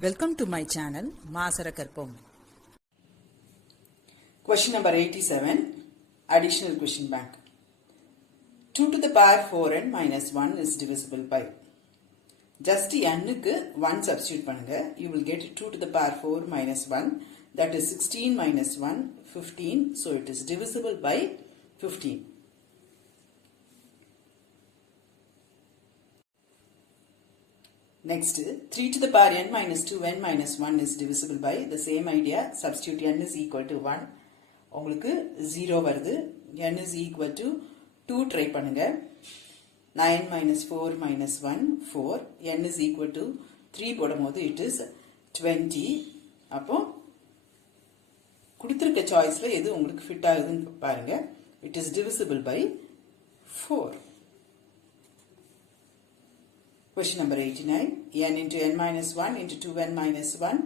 Welcome to my channel, Masara Karpom. Question number 87, additional question bank. 2 to the power 4n minus 1 is divisible by. Just n க்கு 1 substitute பண்ணுங்க. You will get 2 to the power 4 minus 1. That is 16 minus 1, 15. So it is divisible by 15. Next, 3 to the power n minus 2n minus 1 is divisible by the same idea. Substitute n is equal to 1. உங்களுக்கு 0 வருது. n is equal to 2 try பண்ணுங்க. 9 minus 4 minus 1, 4. n is equal to 3 போடும்போது it is 20. அப்போ குடுத்திருக்க சாய்ஸ்ல எது உங்களுக்கு fit ஆகுதுன்னு பாருங்க. It is divisible by 4. Question number 89. n into n minus 1 into 2n minus 1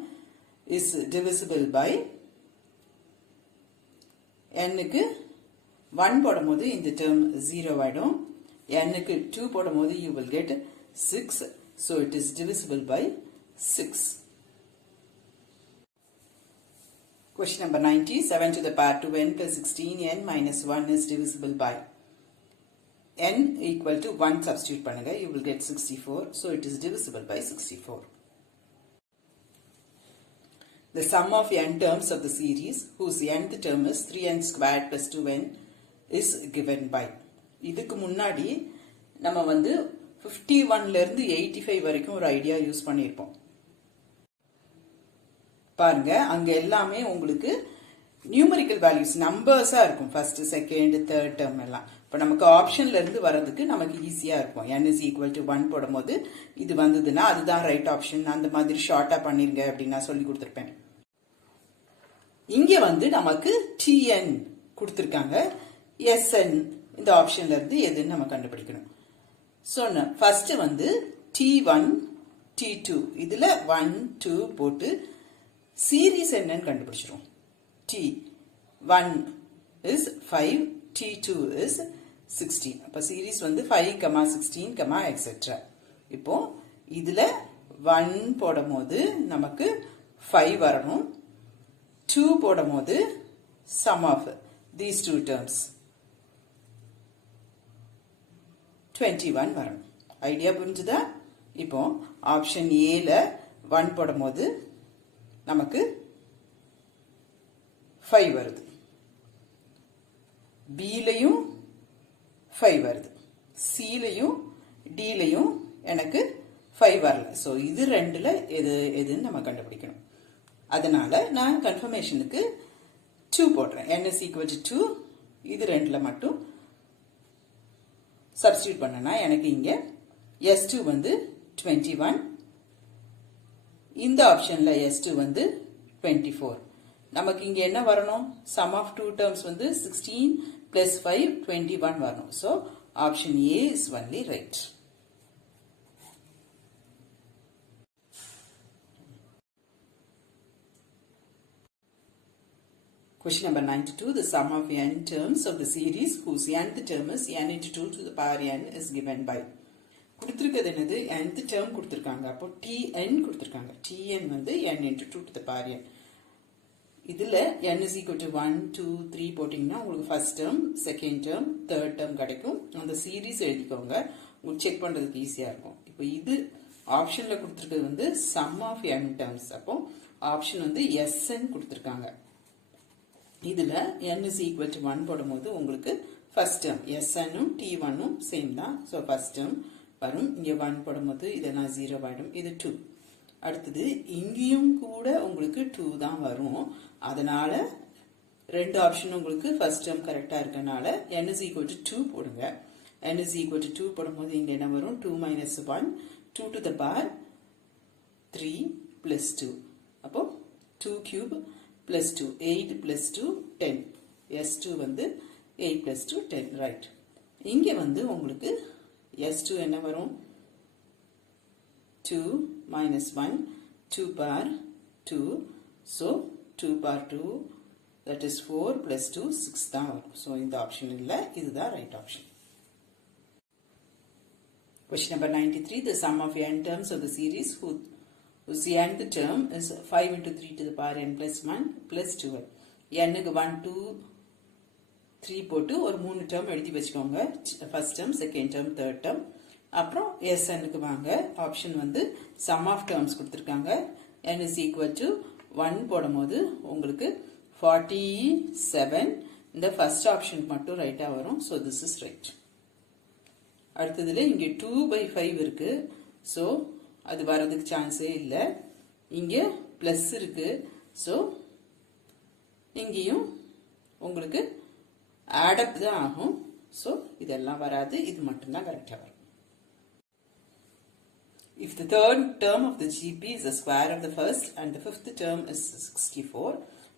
is divisible by n க்கு 1 போடும்போது இந்த term 0 ஆயிடும். n க்கு 2 போடும்போது you will get 6. So it is divisible by 6. Question number 90. 7 to the power 2n plus 16n minus 1 is divisible by. n equal to 1 substitute பண்ணுங்க. You will get 64. So it is divisible by 64. The sum of n terms of the series whose nth term is 3n squared plus 2n is given by. இதுக்கு முன்னாடி நம்ம வந்து 51ல இருந்து 85 வரைக்கும் ஒரு idea use பண்ணியிருப்போம். பாருங்க, அங்க எல்லாமே உங்களுக்கு நியூமரிக்கல் வேல்யூஸ் நம்பர்ஸா இருக்கும். ஃபர்ஸ்ட், செகண்ட், தேர்ட் டேர்ம் எல்லாம். இப்போ நமக்கு ஆப்ஷன்ல இருந்து வர்றதுக்கு நமக்கு ஈஸியா இருக்கும். n is equal to 1 போடும்போது இது வந்ததுன்னா அதுதான் ரைட் ஆப்ஷன். அந்த மாதிரி ஷார்ட்டா பண்ணிருங்க அப்படின்னு நான் சொல்லி கொடுத்துருப்பேன். இங்க வந்து நமக்கு tn கொடுத்திருக்காங்க. sn இந்த ஆப்ஷன்ல இருந்து எதுன்னு நம்ம கண்டுபிடிக்கணும். ஸோ ஃபர்ஸ்ட் வந்து t1 t2 இதுல 1 2 போட்டு சீரீஸ் என்னன்னு கண்டுபிடிச்சிரும். t1 is 5, t2 is 16. அப்ப சீரீஸ் வந்து 5, 16, etc. இப்போ இதுல 1 போடும்போது நமக்கு 5 வரணும். 2 போடும்போது sum of these two terms 21 வரணும். ஐடியா புரிஞ்சுதா? இப்போ ஆப்ஷன் ஏல 1 போடும்போது நமக்கு 5 வருது. பிலையும் 5 வருது. சிலையும் டிலையும் எனக்கு 5 வரல. ஸோ இது ரெண்டுல எதுன்னு நம்ம கண்டுபிடிக்கணும். அதனால நான் கன்ஃபர்மேஷனுக்கு 2 போடுறேன். n is equal to 2. இது ரெண்டுல மட்டும் சப்ஸ்டியூட் பண்ணனா எனக்கு இங்க s2 வந்து 21. இந்த ஆப்ஷன்ல s2 வந்து 24. நமக்கு இங்க என்ன வரணும்? சம் ஆஃப் டூ டேர்ம்ஸ் வந்து 16 plus 5 21 வரணும். So option A is only right. Question number 92. The sum of n terms of the series whose nth term is n into 2 to the power n is given by. கொடுத்திருக்கிறது என்னது? nth term கொடுத்திருக்காங்க. அப்போ tn கொடுத்திருக்காங்க. tn வந்து n into 2 to the power n. இதுல n is equal to 1 2 3 போட்டீங்கன்னா உங்களுக்கு first term, second term, third term கிடைக்கும். அந்த சீரீஸ் எழுதிக்கோங்க. உங்களுக்கு செக் பண்றதுக்கு ஈஸியா இருக்கும். இப்போ இது ஆப்ஷன்ல கொடுத்திருக்கிறது வந்து சம் ஆஃப் n டேர்ம்ஸ். அப்போ ஆப்ஷன் வந்து sn கொடுத்திருக்காங்க. இதுல n is equal to 1 போடும்போது உங்களுக்கு ஃபர்ஸ்ட் டேர்ம் sn-ம் t1-ம் சேம் தான். ஸோ ஃபர்ஸ்ட் டேர்ம் வரும். இங்க 1 போடும்போது இதெல்லாம் 0 ஆயிடும். இது 2. அடுத்தது இங்கேயும் கூட உங்களுக்கு 2 தான் வரும். அதனால ரெண்டு ஆப்ஷன் உங்களுக்கு ஃபர்ஸ்ட் டேர்ம் கரெக்டா இருக்கனால n is equal to 2 போடுங்க. n is equal to 2 போடும்போது இங்க என்ன வரும்? 2 minus 1, 2 to the power 3 plus 2. அப்போ 2 cube plus 2, 8 plus 2, 10. s2 வந்து 8 plus 2, 10. ரைட். இங்க வந்து உங்களுக்கு s2 என்ன வரும்? 2 minus 1, 2 power 2. So 2 power 2, that is 4 plus 2, 6 தான் வரும். So இந்த ஆப்ஷன் இல்ல, இதுதான் right option. Question number 93. The sum of n terms of the series whose nth term is 5 into 3 to the power n plus 1 plus 12. n-க்கு 1, 2, 3 போட்டு ஒரு 3 term எழுதி வச்சுக்கோங்க. first term, second term, third term. அப்புறம் SNக்கு வாங்க. Option வந்து sum of terms கொடுத்திருக்காங்க. n is equal to 1 போடும்போது உங்களுக்கு 47. இந்த first option மட்டும் ரைட்டா வரும். so this is right. அடுத்ததுல இங்க 2/5 இருக்கு. so அது வரதுக்கு சான்ஸே இல்ல. இங்க பிளஸ் இருக்கு. so இங்கேயும் உங்களுக்கு add up தான் ஆகும். so இதெல்லாம் வராது. இது மட்டும் தான் கரெக்ட்டா வரும். If the third term of the GP is the square of the first and the fifth term is 64,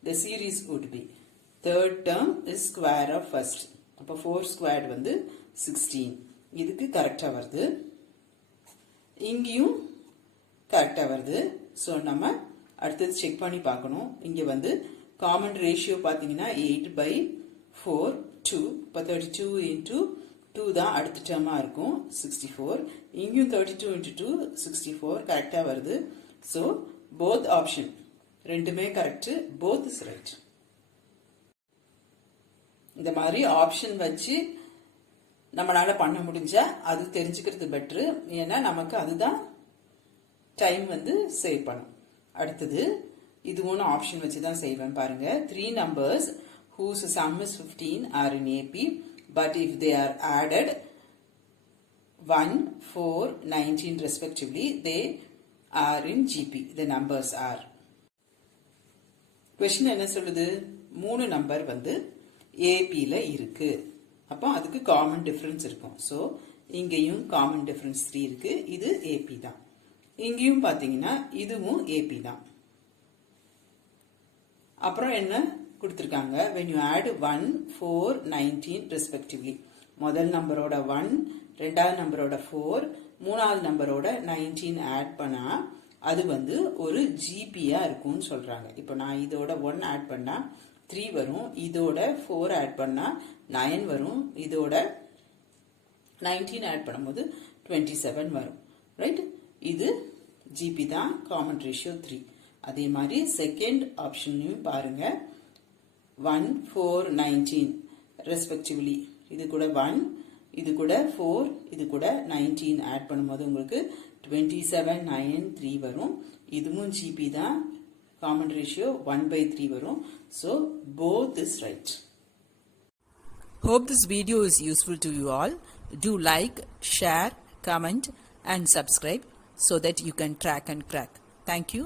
the series would be third term is square of first. அப்ப 4 squared வந்து 16. இதுக்கு கரெக்ட்டா வருது. இங்கேயும் கரெக்ட்டா வருது. so நம்ம அடுத்து செக் பண்ணி பார்க்கணும். இங்க வந்து காமன் ரேஷியோ பாத்தீங்கன்னா 8/4 2. அப்ப 32 into 2 தான் அடுத்த டேர்மா இருக்கும் 64. இங்கேயும் 32 into 2 64 கரெக்டா வருது. so both option ரெண்டுமே கரெக்ட். both is right. இந்த மாதிரி ஆப்ஷன் வச்சு நம்மளால பண்ண முடிஞ்சா அது தெரிஞ்சுக்கிறது பெட்டர். ஏன்னா நமக்கு அதுதான் டைம் வந்து சேவ் பண்ணும். அடுத்தது இதுவும் ஆப்ஷன் வச்சு தான் செய்வேன் பாருங்க. 3 numbers whose sum is 15 are in AP, but if they are added 1, 4, 19 respectively, they are in GP. The numbers are. Question என்ன சொல்லுது? 3 நம்பர் வந்து APல இருக்கு. அப்போ அதுக்கு காமன் டிஃபரன்ஸ் இருக்கும். so இங்கேயும் காமன் டிஃபரன்ஸ் 3 இருக்கு. இது AP தான். இங்கேயும் பாத்தீங்கன்னா இதுவும் AP தான். அப்புறம் என்ன கொடுத்திருக்காங்க? when you add 1, 4, 19 respectively, முதல் நம்பரோட 1, ரெண்டாவது நம்பரோட 4, மூணாவது நம்பரோட 19 ஆட் பண்ணா அது வந்து ஒரு ஜிபியா இருக்கும்னு சொல்றாங்க. இப்போ நான் இதோட 1 ஆட் பண்ணா 3 வரும். இதோட 4 ஆட் பண்ணா 9 வரும். இதோட 19 ஆட் பண்ணும்போது 27 வரும். ரைட்? இது ஜிபி தான். Common ratio 3. அதே மாதிரி செகண்ட் ஆப்ஷன்லயும் பாருங்க. 1, 4, 19 ரெஸ்பெக்டிவ்லி. இது கூட 1, இது கூட 4, இது கூட 19 ஆட் பண்ணும்போது உங்களுக்கு 27, 9, 3 வரும். இதுவும் ஜிபி தான். காமன் ரேஷியோ 1/3 வரும். so both is right. Hope this video is useful to you all. Do like, share, comment and subscribe so that you can track and crack. Thank you.